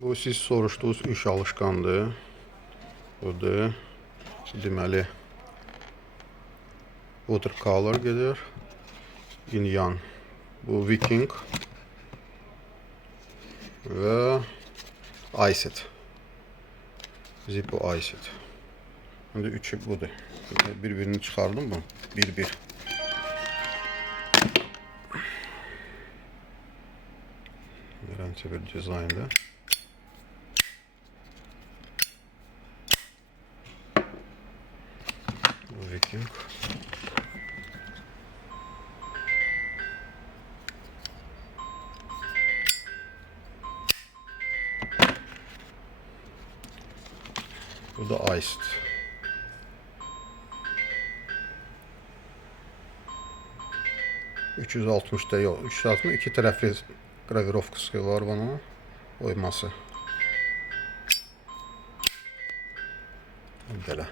Bu siz soruşduğunuz iş alışkanlığı. Budur. Deməli, watercolor gelir. Inyan. Bu Viking. Ve Iset. Zippo Iset. Şimdi üçü budur. Birbirini çıkardım mı? Bir. Garanti bir dizaynda. Viking. Bu da Iset. ...360'da yok. 360 iki taraflı gravirovkası var bana. Oyması. Belə.